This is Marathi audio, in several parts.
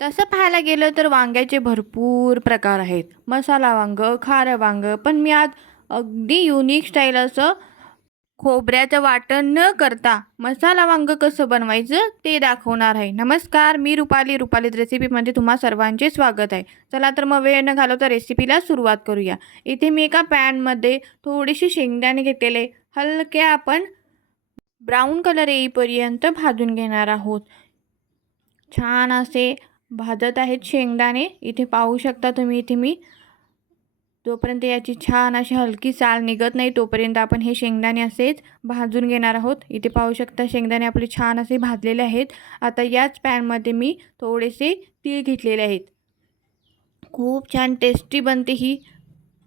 तसं पाहायला गेलं तर वांग्याचे भरपूर प्रकार आहेत. मसाला वांगं, खारं वांगं, पण मी आज अगदी युनिक स्टाईल असं खोबऱ्याचं वाटण न करता मसाला वांगं कसं बनवायचं ते दाखवणार आहे. नमस्कार, मी रुपालीच रेसिपीमध्ये तुम्हा सर्वांचे स्वागत आहे. चला तर मग वेळ न घालवता रेसिपीला सुरुवात करूया. इथे मी एका पॅनमध्ये थोडीशी शेंगदाणे घेतलेले, हलके आपण ब्राऊन कलर येईपर्यंत भाजून घेणार आहोत. छान असे भाजत आहेत शेंगदाणे. इथे पाहू शकता तुम्ही, इथे मी जोपर्यंत याची छान अशी हलकी साल निघत नाही तोपर्यंत आपण हे शेंगदाणे असेच भाजून घेणार आहोत. इथे पाहू शकता शेंगदाणे आपले छान असे भाजलेले आहेत. आता याच पॅनमध्ये मी थोडेसे तीळ घेतलेले आहेत. खूप छान टेस्टी बनते ही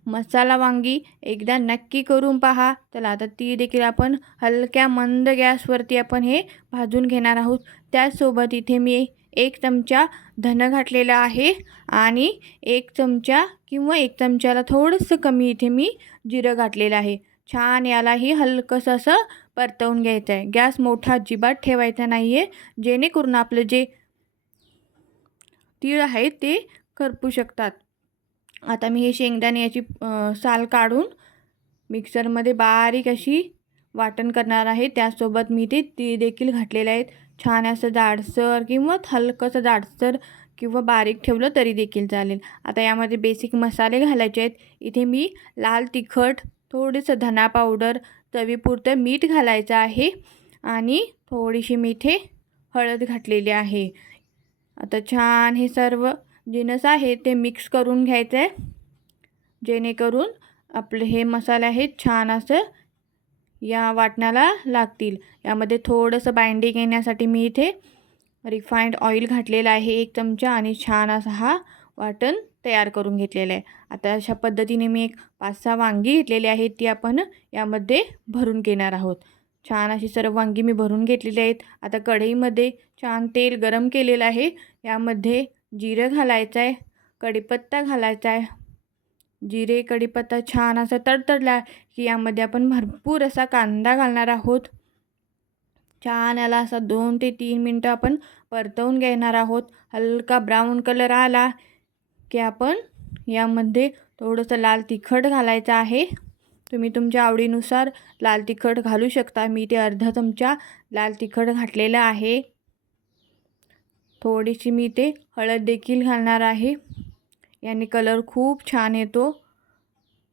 मसाला वांगी, एकदा नक्की करून पहा. चला आता ती देखील आपण हलक्या मंद गॅसवरती आपण हे भाजून घेणार आहोत. त्याचसोबत इथे मी 1 चमचा धनं घातलेला आहे आणि 1 चमचा किंवा 1 चमच्याला थोडंसं कमी इथे मी जिरं घातलेलं आहे. छान यालाही हलकंसं असं परतवून घ्यायचं आहे. गॅस मोठा अजिबात ठेवायचा नाही आहे, जेणेकरून आपलं जे तीळ आहेत ते करपू शकतात. आता मी हे शेंगदाणे याची साल काढून मिक्सरमध्ये बारीक अशी वाटण करणार आहे. त्यासोबत मी ते तीळ देखील घातलेले आहेत. छान असं जाडसर किंवा हलकंसं जाडसर किंवा बारीक ठेवलं तरी देखील चालेल. आता यामध्ये बेसिक मसाले घालायचे आहेत. इथे मी लाल तिखट, थोडंसं धना पावडर, चवीपुरतं मीठ घालायचं आहे आणि थोडीशी इथे हळद घातलेली आहे. आता छान हे सर्व जिन्नस आहे ते मिक्स करून घ्यायचं आहे, जेणेकरून आपले हे मसाले आहेत छान असं या वाटणाला लागतील. यामध्ये थोडंसं बाइंडिंग येण्यासाठी मी इथे रिफाइंड ऑइल घातलेलं आहे 1 चमचा आणि छान असा हा वाटण तयार करून घेतलेलं आहे. आता अशा पद्धतीने मी एक 5-6 वांगी घेतलेली आहेत, ती आपण यामध्ये भरून घेणार आहोत. छान अशी सर्व वांगी मी भरून घेतलेली आहेत. आता कढईमध्ये छान तेल गरम केलेलं आहे. यामध्ये जिरं घालायचं आहे, कढीपत्ता घालायचा आहे. जिरे कढीपत्ता छान असा तडतडला की यामध्ये आपण भरपूर असा कांदा घालणार आहोत. छान याला असा 2 ते 3 मिनटं आपण परतवून घेणार आहोत. हलका ब्राऊन कलर आला की आपण यामध्ये थोडंसं लाल तिखट घालायचं आहे. तुम्ही तुमच्या आवडीनुसार लाल तिखट घालू शकता. मी ते अर्धा चमचा लाल तिखट घातलेलं आहे. थोडीशी मी ते हळद देखील घालणार आहे. याने कलर खूप छान येतो.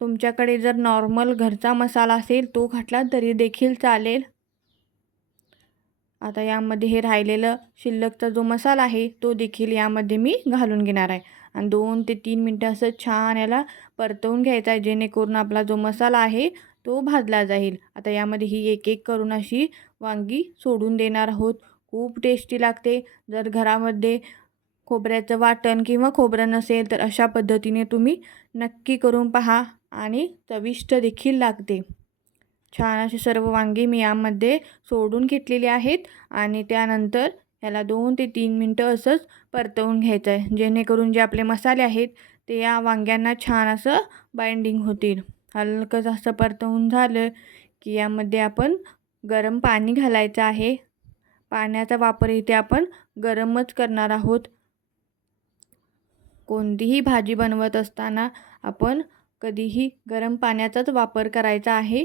तुमच्याकडे जर नॉर्मल घरचा मसाला असेल तो घातला तरी देखील चालेल. आता यामध्ये हे राहिलेलं शिल्लकचा जो मसाला आहे तो देखील यामध्ये मी घालून घेणार आहे आणि 2 ते 3 मिनटं असं छान याला परतवून घ्यायचं आहे, जेणेकरून आपला जो मसाला आहे तो भाजला जाईल. आता यामध्ये ही एक करून अशी वांगी सोडून देणार आहोत. खूप टेस्टी लागते. जर घरामध्ये खोबऱ्याचं वाटण किंवा खोबरं नसेल तर अशा पद्धतीने तुम्ही नक्की करून पहा आणि चविष्ट देखील लागते. छान अशी सर्व वांगी मी यामध्ये सोडून घेतलेली आहेत आणि त्यानंतर याला 2 ते 3 मिनटं असंच परतवून घ्यायचं आहे, जेणेकरून जे आपले मसाले आहेत ते या वांग्यांना छान असं बाइंडिंग होतील. हलकंच असं परतवून झालं की यामध्ये आपण गरम पाणी घालायचं आहे. पाण्याचा वापर इथे आपण गरमच करणार आहोत. कोणतीही भाजी बनवत असताना आपण कधीही गरम पाण्याचाच वापर करायचा आहे.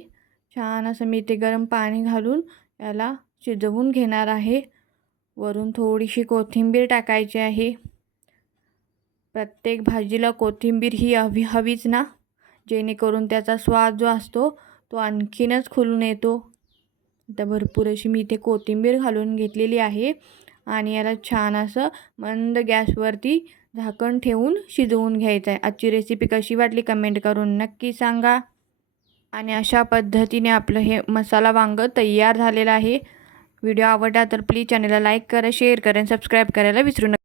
छान असं मी ते गरम पाणी घालून याला शिजवून घेणार आहे. वरून थोडीशी कोथिंबीर टाकायची आहे. प्रत्येक भाजीला कोथिंबीर ही हवीच ना, जेणेकरून त्याचा स्वाद जो असतो तो आणखीनच खुलून येतो. आता भरपूर अशी मी इथे कोथिंबीर घालून घेतलेली आहे आणि याला छान असं मंद गॅसवरती झाकण ठेवून शिजवून घ्यायचं आहे. आजची रेसिपी कशी वाटली कमेंट करून नक्की सांगा. आणि अशा पद्धतीने आपलं हे मसाला वांगं तयार झालेलं आहे. व्हिडिओ आवडला तर प्लीज चॅनलला लाईक करा, शेअर करा आणि सबस्क्राईब करायला विसरू नका.